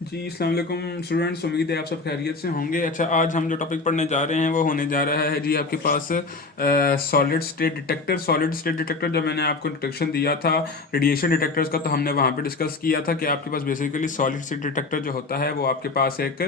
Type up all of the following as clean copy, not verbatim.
जी अस्सलाम वालेकुम स्टूडेंट्स, उम्मीद है आप सब खैरियत से होंगे। अच्छा, आज हम जो टॉपिक पढ़ने जा रहे हैं वो होने जा रहा है जी आपके पास solid state detector. Solid state detector जब मैंने आपको इंट्रोडक्शन दिया था रेडिएशन डिटेक्टर्स का, तो हमने वहाँ पे डिस्कस किया था कि आपके पास बेसिकली सॉलिड स्टेट डिटेक्टर जो होता है वो आपके पास एक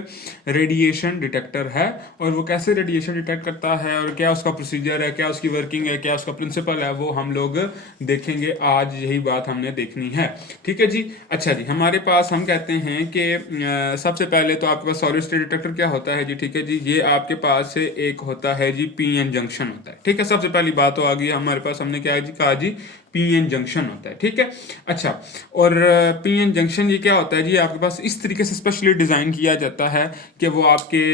रेडिएशन डिटेक्टर है। और वो कैसे रेडिएशन डिटेक्ट करता है और क्या उसका प्रोसीजर है, क्या उसकी वर्किंग है, क्या उसका प्रिंसिपल है, वो हम लोग देखेंगे। आज यही बात हमने देखनी है। ठीक है जी। अच्छा जी, हमारे पास हम कहते हैं कि सबसे पहले तो आपके पास सॉलिड स्टेट डिटेक्टर क्या होता है जी। ठीक है जी, ये आपके पास से एक होता है जी पीएन जंक्शन होता है। ठीक है, सबसे पहली बात तो आ गई हमारे पास, हमने क्या जी कहा जी पीएन जंक्शन होता है। ठीक है। अच्छा, और पीएन जंक्शन ये क्या होता है जी, आपके पास इस तरीके से स्पेशली डिज़ाइन किया जाता है कि वो आपके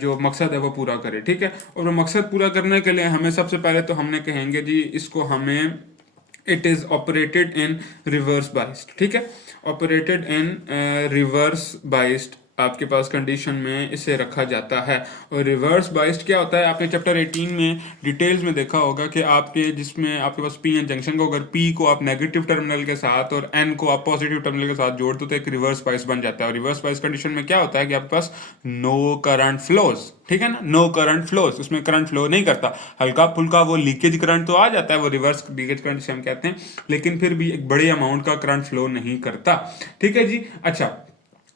जो मकसद है वो पूरा करे। ठीक है, और वो मकसद पूरा करने के लिए हमें सबसे पहले तो हमने कहेंगे जी इसको हमें it is operated in reverse biased. ठीक है, ऑपरेटेड इन रिवर्स बाइस्ड आपके पास कंडीशन में इसे रखा जाता है। और रिवर्स बाइस्ड क्या होता है, आपने चैप्टर 18 में डिटेल्स में देखा होगा कि आपके जिसमें आपके पास पी एन जंक्शन को अगर पी को आप नेगेटिव टर्मिनल के साथ और एन को आप पॉजिटिव टर्मिनल के साथ जोड़ दो तो एक रिवर्स बाइस बन जाता है। और रिवर्स बाइस कंडीशन में क्या होता है कि आपके पास नो करंट फ्लोज। ठीक है ना, नो करंट फ्लोज, उसमें करंट फ्लो नहीं करता। हल्का फुल्का वो लीकेज करंट तो आ जाता है, वो रिवर्स लीकेज करंट जिसे हम कहते हैं, लेकिन फिर भी एक बड़े अमाउंट का करंट फ्लो नहीं करता। ठीक है जी। अच्छा,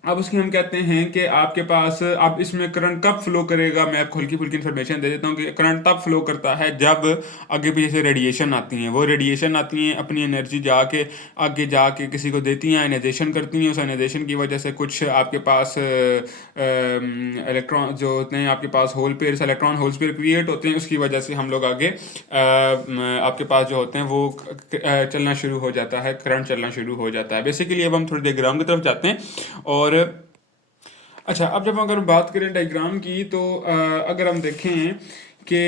अब उसकी हम कहते हैं कि आपके पास अब इसमें करंट कब फ्लो करेगा, मैं आपको हल्की फुल्की इन्फॉर्मेशन दे देता हूँ कि करंट तब फ्लो करता है जब आगे पीछे से रेडिएशन आती हैं। वो रेडिएशन आती हैं अपनी एनर्जी जाके आगे जाके किसी को देती हैं, आयनाइजेशन करती हैं। उस आयनाइजेशन की वजह से कुछ आपके पास इलेक्ट्रॉन जो होते हैं, आपके पास hole pair electron hole pair create होते हैं। उसकी वजह से हम लोग आगे आपके पास जो होते हैं वो चलना शुरू हो जाता है, करंट चलना शुरू हो जाता है। बेसिकली अब हम थोड़ी देर ग्राउंड की तरफ जाते हैं। और अच्छा, अब जब अगर बात करें डायग्राम की तो अगर हम देखें कि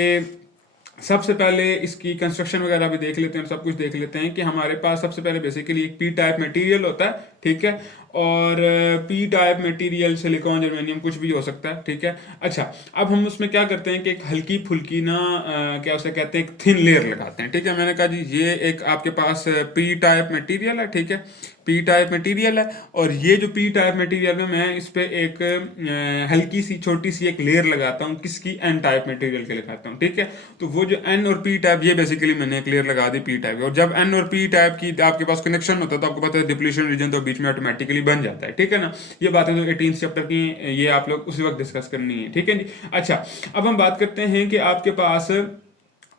सबसे पहले इसकी कंस्ट्रक्शन वगैरह भी देख लेते हैं और सब कुछ देख लेते हैं कि हमारे पास सबसे पहले बेसिकली एक पी टाइप मटेरियल होता है। ठीक है, और P type material silicon germanium कुछ भी हो सकता है। ठीक है। अच्छा, अब हम उसमें क्या करते हैं कि एक हल्की फुल्की ना क्या उसे कहते हैं, एक थिन लेयर लगाते हैं। ठीक है, मैंने कहा जी ये एक आपके पास पी टाइप मटेरियल है। ठीक है, पी टाइप मटेरियल है। और ये जो पी टाइप मटेरियल में मैं इस पे एक हल्की सी छोटी सी एक लेयर लगाता हूँ, किसकी एन टाइप मटेरियल के लगाता हूँ। ठीक है, तो वो जो एन और पी टाइप, ये बेसिकली मैंने एक लेयर लगा दी पी टाइप। और जब एन और पी टाइप की आपके पास कनेक्शन होता है तो आपको पता है डिप्लीशन रीजन तो बीच में ऑटोमेटिकली बन जाता है। ठीक है ना, ये बातें तो 18 चैप्टर की, ये आप लोग उसी वक्त डिस्कस करनी है। ठीक है जी। अच्छा, अब हम बात करते हैं कि आपके पास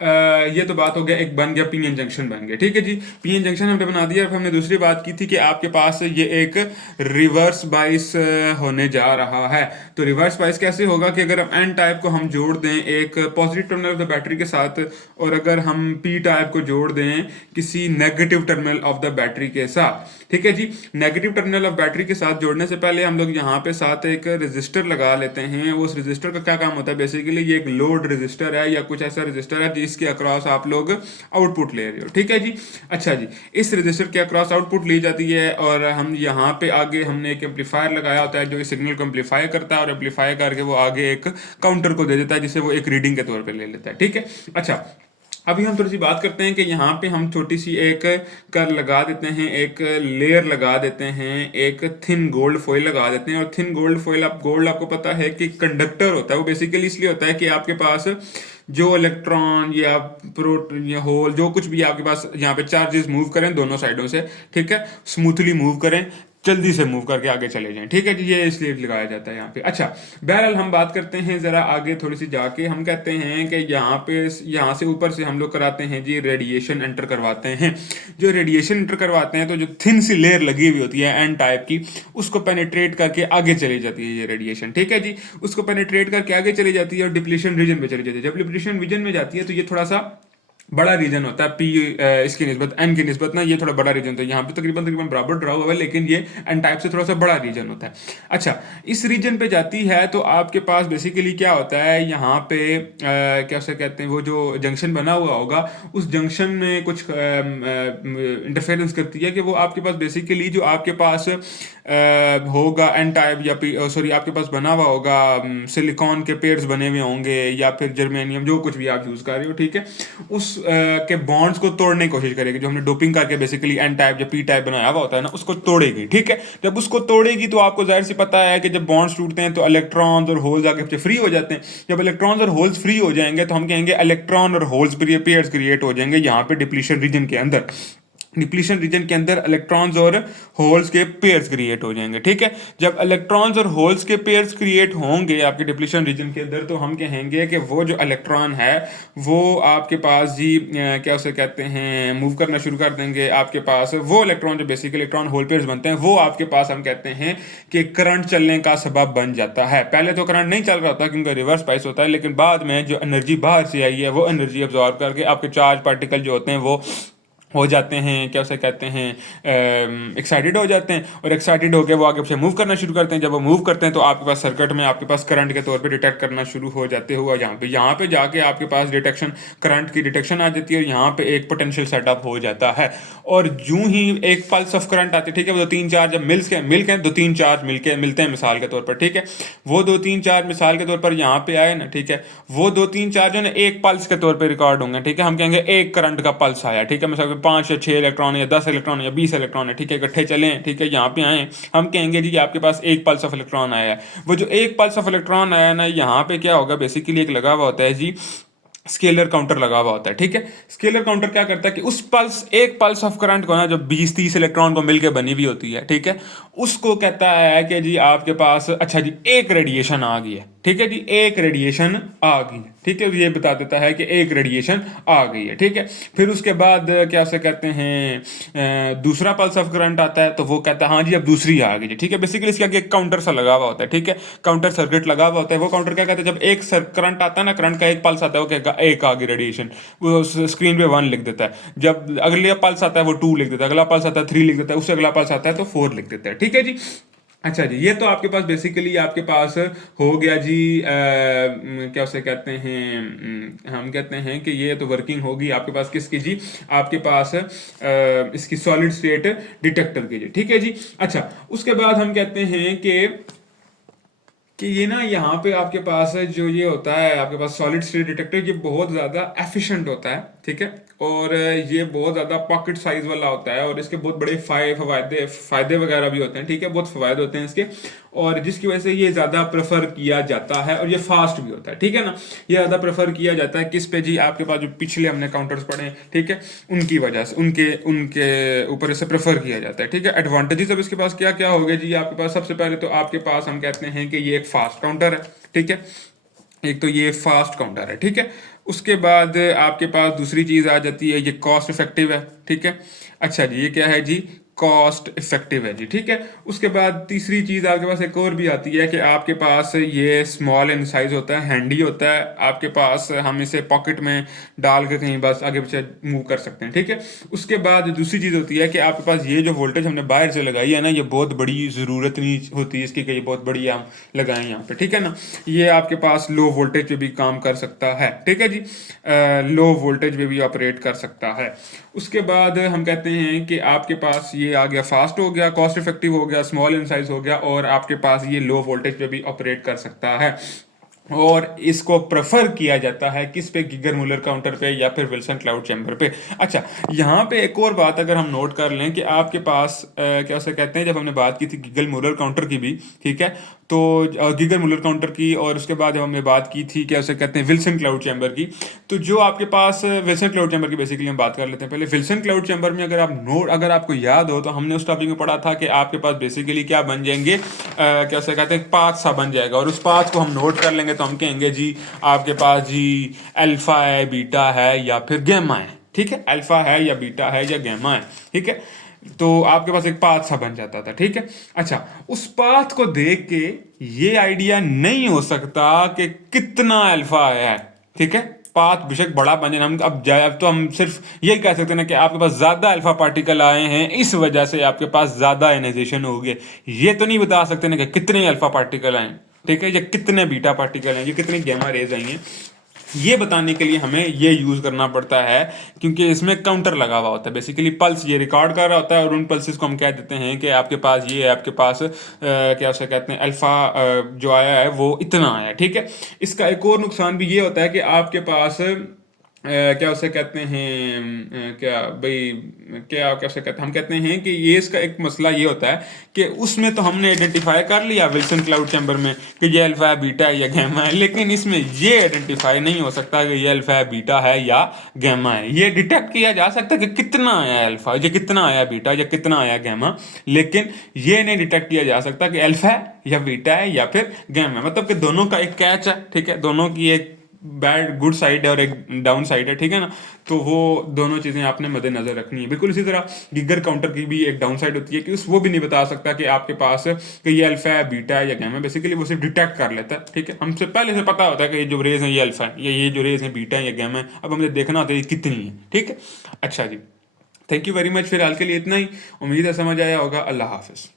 ये तो बात हो गया, एक बन गया पीएन जंक्शन बन गया। ठीक है जी, पीएन जंक्शन हमने बना दिया। अब हमने दूसरी बात की थी कि आपके पास ये एक रिवर्स बाइस होने जा रहा है। तो रिवर्स बाइस कैसे होगा कि अगर हम एन टाइप को हम जोड़ दें एक positive terminal of the battery के साथ, और अगर हम पी टाइप को जोड़ दें किसी negative terminal of the battery के साथ। ठीक है जी, नेगेटिव टर्मिनल ऑफ बैटरी के साथ जोड़ने से पहले हम लोग यहाँ पे साथ एक रजिस्टर लगा लेते हैं। उस रजिस्टर का क्या काम होता है, बेसिकली ये एक लोड रजिस्टर है या कुछ ऐसा रजिस्टर है जिसके अक्रॉस आप लोग आउटपुट ले रहे हो। ठीक है जी। अच्छा जी, इस रजिस्टर के अक्रॉस आउटपुट ली जाती है और हम यहाँ पे आगे हमने एक एम्पलीफायर लगाया होता है जो इस सिग्नल को एम्पलीफाई करता है और एम्पलीफाई करके वो आगे एक काउंटर को दे देता है जिसे वो एक रीडिंग के तौर पर ले लेता है। ठीक है। अच्छा, अभी हम थोड़ी सी बात करते हैं कि यहाँ पे हम छोटी सी एक कर लगा देते हैं, एक लेयर लगा देते हैं, एक थिन गोल्ड फॉइल लगा देते हैं। और थिन गोल्ड फॉइल, आप गोल्ड आपको पता है कि कंडक्टर होता है। वो बेसिकली इसलिए होता है कि आपके पास जो इलेक्ट्रॉन या प्रोटॉन या होल जो कुछ भी आपके पास यहाँ पे चार्जेस मूव करें दोनों साइडों से, ठीक है, स्मूथली मूव करें, जल्दी से मूव करके आगे चले जाएं। ठीक है जी, ये इसलिए लगाया जाता है यहाँ पे। अच्छा, बहरहाल हम बात करते हैं ज़रा आगे थोड़ी सी जाके, हम कहते हैं कि यहाँ पे यहाँ से ऊपर से हम लोग कराते हैं जी रेडिएशन एंटर करवाते हैं। जो रेडिएशन एंटर करवाते हैं तो जो थिन सी लेयर लगी हुई होती है एन टाइप की, उसको पेनिट्रेट करके आगे चली जाती है ये रेडिएशन। ठीक है जी, उसको पेनिट्रेट करके आगे चली जाती है और डिप्लीशन रीजन पे चली जाती है। जब डिप्लीशन रीजन में जाती है तो ये थोड़ा सा बड़ा रीजन होता है पी इसकी निस्बत एन की निस्बत ना, ये थोड़ा बड़ा रीजन होता है। यहाँ पे तकरीबन तकरीबन बराबर ड्रा हुआ है लेकिन ये एन टाइप से थोड़ा सा बड़ा रीजन होता है। अच्छा, इस रीजन पे जाती है तो आपके पास बेसिकली क्या होता है, यहाँ पे क्या उसे कहते हैं, वो जो जंक्शन बना हुआ होगा उस जंक्शन में कुछ इंटरफेरेंस करती है कि वो आपके पास बेसिकली जो आपके पास होगा एन टाइप या सॉरी आपके पास बना हुआ होगा सिलिकॉन के पेयर्स बने हुए होंगे या फिर जर्मेनियम, जो कुछ भी आप यूज़ कर रहे हो, ठीक है, उस के बॉन्ड्स को तोड़ने की कोशिश करेगी। जो हमने डोपिंग करके बेसिकली एन टाइप या पी टाइप बनाया हुआ होता है ना, उसको तोड़ेगी, ठीक है। जब उसको तोड़ेगी तो आपको जाहिर सी पता है कि जब बॉन्ड्स टूटते हैं तो इलेक्ट्रॉन्स और होल्स आगे पीछे फ्री हो जाते हैं। जब इलेक्ट्रॉन्स और होल्स फ्री हो जाएंगे तो हम कहेंगे इलेक्ट्रॉन और होल्स पेयर्स क्रिएट हो जाएंगे यहाँ पे डिप्लीशन रीजन के अंदर। डिप्लीशन रीजन के अंदर इलेक्ट्रॉन्स और होल्स के पेयर्स क्रिएट हो जाएंगे, ठीक है। जब इलेक्ट्रॉन्स और होल्स के पेयर्स क्रिएट होंगे आपके डिप्लीशन रीजन के अंदर, तो हम कहेंगे कि वो जो इलेक्ट्रॉन है वो आपके पास जी क्या उसे कहते हैं, मूव करना शुरू कर देंगे आपके पास। वो इलेक्ट्रॉन जो बेसिक इलेक्ट्रॉन होल पेयर्स बनते हैं वो आपके पास हम कहते हैं कि करंट चलने का सबब बन जाता है। पहले तो करंट नहीं चल रहा था क्योंकि रिवर्स बायस होता है, लेकिन बाद में जो एनर्जी बाहर से आई है वो एनर्जी अब्जॉर्ब करके आपके चार्ज पार्टिकल जो होते हैं वो हो जाते हैं, क्या उसे कहते हैं, एक्साइटेड हो जाते हैं, और एक्साइटेड होकर वो आगे पीछे मूव करना शुरू करते हैं। जब वो मूव करते हैं तो आपके पास सर्किट में आपके पास करंट के तौर पे डिटेक्ट करना शुरू हो जाते हुआ यहाँ पे जाके आपके पास डिटेक्शन, करंट की डिटेक्शन आ जाती है और यहाँ पे एक पोटेंशियल सेटअप हो जाता है। और यूं ही एक पल्स ऑफ करंट आती है, ठीक है। वो दो तीन चार्ज जब मिलके दो तीन चार्ज मिलते हैं मिसाल के तौर पर, ठीक है। वो दो तीन चार्ज मिसाल के तौर पर यहाँ पे आए ना, ठीक है, वो दो तीन चार्ज जो है एक पल्स के तौर पर रिकॉर्ड होंगे, ठीक है। हम कहेंगे एक करंट का पल्स आया, ठीक है। मिसाल 5 या 6 इलेक्ट्रॉन या 10 इलेक्ट्रॉन या 20 इलेक्ट्रॉन है, ठीक है, इकट्ठे चले, ठीक है, यहाँ पे आए, हम कहेंगे जी आपके पास एक पल्स ऑफ इलेक्ट्रॉन आया है। वो जो एक पल्स ऑफ इलेक्ट्रॉन आया ना, यहाँ पे क्या होगा, बेसिकली एक लगा हुआ होता है जी स्केलर काउंटर लगा हुआ होता है, ठीक है। स्केलर काउंटर क्या करता है कि उस एक पल्स ऑफ करंट को ना, जो 20-30 इलेक्ट्रॉन को मिलकर बनी हुई होती है, ठीक है, उसको कहता है कि जी आपके पास अच्छा जी एक रेडिएशन आ गई है, ठीक है जी, एक रेडिएशन आ गई है, ठीक है। ये बता देता है कि एक रेडिएशन आ गई है, ठीक है। फिर उसके बाद क्या उसे कहते हैं दूसरा पल्स ऑफ करंट आता है, तो वो कहता है हाँ जी अब दूसरी आ गई है, ठीक है। बेसिकली इसके आगे एक काउंटर सा लगा हुआ होता है, ठीक है, काउंटर सर्किट लगा हुआ होता है। वो काउंटर क्या कहता है, जब एक करंट आता है ना, करंट का एक पल्स आता है, वो कहेगा एक आ गई रेडिएशन, वो स्क्रीन पे 1 लिख देता है। जब अगले पल्स आता है वो 2 लिख देता है, अगला पल्स आता है 3 लिख देता है, उससे अगला पल्स आता है तो 4 लिख देता है, ठीक है जी। अच्छा जी, ये तो आपके पास बेसिकली आपके पास हो गया जी क्या उसे कहते हैं, हम कहते हैं कि ये तो वर्किंग होगी आपके पास किसकी जी, आपके पास इसकी सॉलिड स्टेट डिटेक्टर की जी, ठीक है जी। अच्छा, उसके बाद हम कहते हैं कि ये ना यहाँ पे आपके पास जो ये होता है आपके पास सॉलिड स्टेट डिटेक्टर, ये बहुत ज़्यादा एफिशिएंट होता है, ठीक है, और ये बहुत ज़्यादा पॉकेट साइज वाला होता है, और इसके बहुत बड़े फ़ायदे वगैरह भी होते हैं, ठीक है, बहुत फ़ायदे होते हैं इसके, और जिसकी वजह से ये ज़्यादा प्रेफर किया जाता है, और ये फास्ट भी होता है, ठीक है ना। ये ज़्यादा प्रेफर किया जाता है किस पे जी, आपके पास जो पिछले हमने काउंटर्स पढ़े हैं, ठीक है, उनकी वजह से उनके ऊपर इसे प्रेफर किया जाता है, ठीक है। एडवांटेजेस अब इसके पास क्या क्या हो गए जी, आपके पास सबसे पहले तो आपके पास हम कहते हैं कि ये एक फास्ट काउंटर है, ठीक है, एक तो ये फास्ट काउंटर है, ठीक है। उसके बाद आपके पास दूसरी चीज़ आ जाती है, ये कॉस्ट इफेक्टिव है, ठीक है। अच्छा जी, ये क्या है जी, कॉस्ट इफेक्टिव है जी, ठीक है। उसके बाद तीसरी चीज़ आपके पास एक और भी आती है कि आपके पास ये स्मॉल इन साइज होता है, हैंडी होता है आपके पास, हम इसे पॉकेट में डाल के कहीं बस आगे पीछे मूव कर सकते हैं, ठीक है। उसके बाद दूसरी चीज़ होती है कि आपके पास ये जो वोल्टेज हमने बाहर से लगाई है ना, ये बहुत बड़ी ज़रूरत नहीं होती है इसकी कि ये बहुत बड़ी हम लगाएं यहाँ पे, ठीक है ना। ये आपके पास लो वोल्टेज पे भी काम कर सकता है, ठीक है जी, लो वोल्टेज पे भी ऑपरेट कर सकता है। उसके बाद हम कहते हैं कि आपके पास ये आ गया, फास्ट हो गया, कॉस्ट इफेक्टिव हो गया, स्मॉल इन साइज हो गया, और आपके पास ये लो वोल्टेज पे भी ऑपरेट कर सकता है। और इसको प्रेफर किया जाता है किस पे, गीगर मुलर काउंटर पे या फिर विल्सन क्लाउड चैम्बर पे। अच्छा, यहाँ पे एक और बात अगर हम नोट कर लें कि आपके पास क्या उसे कहते हैं, जब हमने बात की थी गीगर मुलर काउंटर की भी, ठीक है, तो गीगर मुलर काउंटर की, और उसके बाद जब हमने बात की थी क्या उसे कहते हैं विल्सन क्लाउड चैम्बर की, तो जो आपके पास विल्सन क्लाउड चैम्बर की बेसिकली हम बात कर लेते हैं। पहले विल्सन क्लाउड चैम्बर में अगर आपको याद हो तो हमने उस टॉपिक में पढ़ा था कि आपके पास बेसिकली क्या बन जाएंगे, क्या उसे कहते हैं पाथ सा बन जाएगा, और उस पाथ को हम नोट कर लेंगे तो हम कहेंगे जी आपके पास जी अल्फा है, बीटा है या फिर गैमा है, ठीक है, अल्फा है या बीटा है या गैमा है, ठीक है। तो आपके पास एक पाथ सा बन जाता था, ठीक है। अच्छा, उस पाथ को देख के ये आइडिया नहीं हो सकता कि कितना अल्फा है, ठीक है। पाथ बेशक बड़ा बने, हम अब तो हम सिर्फ यही कह सकते हैं कि आपके पास ज्यादा अल्फा पार्टिकल आए हैं, इस वजह से आपके पास ज्यादा आयनाइजेशन हो गया। ये तो नहीं बता सकते ना कि कितने अल्फा पार्टिकल आए, ठीक है, या कितने बीटा पार्टिकल हैं, ये कितनी गैमा रेज आई हैं, ये बताने के लिए हमें ये यूज़ करना पड़ता है, क्योंकि इसमें काउंटर लगा हुआ होता है। बेसिकली पल्स ये रिकॉर्ड कर रहा होता है और उन पल्सेस को हम कह देते हैं कि आपके पास ये है, आपके पास क्या उसे कहते हैं, अल्फ़ा जो आया है वो इतना आया है, ठीक है। इसका एक और नुकसान भी ये होता है कि आपके पास क्या उसे कहते हैं, क्या भाई, क्या कैसे कहते हैं, हम कहते हैं कि ये इसका एक मसला ये होता है कि उसमें तो हमने आइडेंटिफाई कर लिया विल्सन क्लाउड चैम्बर में कि ये अल्फा है, बीटा है या गैमा है, लेकिन इसमें ये आइडेंटिफाई नहीं हो सकता कि ये अल्फा है, बीटा है या गैमा है। ये डिटेक्ट किया जा सकता है कि कितना आया अल्फा, या कितना आया बीटा, या कितना आया गैमा, लेकिन ये नहीं डिटेक्ट किया जा सकता कि अल्फा है या बीटा है या फिर गैमा है। मतलब कि दोनों का एक कैच है, ठीक है, दोनों की एक बैड गुड साइड है और एक डाउन साइड है, ठीक है ना। तो वो दोनों चीज़ें आपने मद्देनजर रखनी है। बिल्कुल इसी तरह गिगर काउंटर की भी एक डाउन साइड होती है कि वो भी नहीं बता सकता कि आपके पास कि ये अल्फा है, बीटा है या गैमा है। बेसिकली वो सिर्फ डिटेक्ट कर लेता है, ठीक है। हमसे पहले से पता होता है कि ये जो रेज है ये अल्फा है, ये जो रेज है बीटा है या गैमा है। अब हमें देखना होता है ये कितनी है, ठीक है। अच्छा जी, थैंक यू वेरी मच। फिलहाल के लिए इतना ही। उम्मीद है समझ आया होगा। अल्लाह हाफिज़।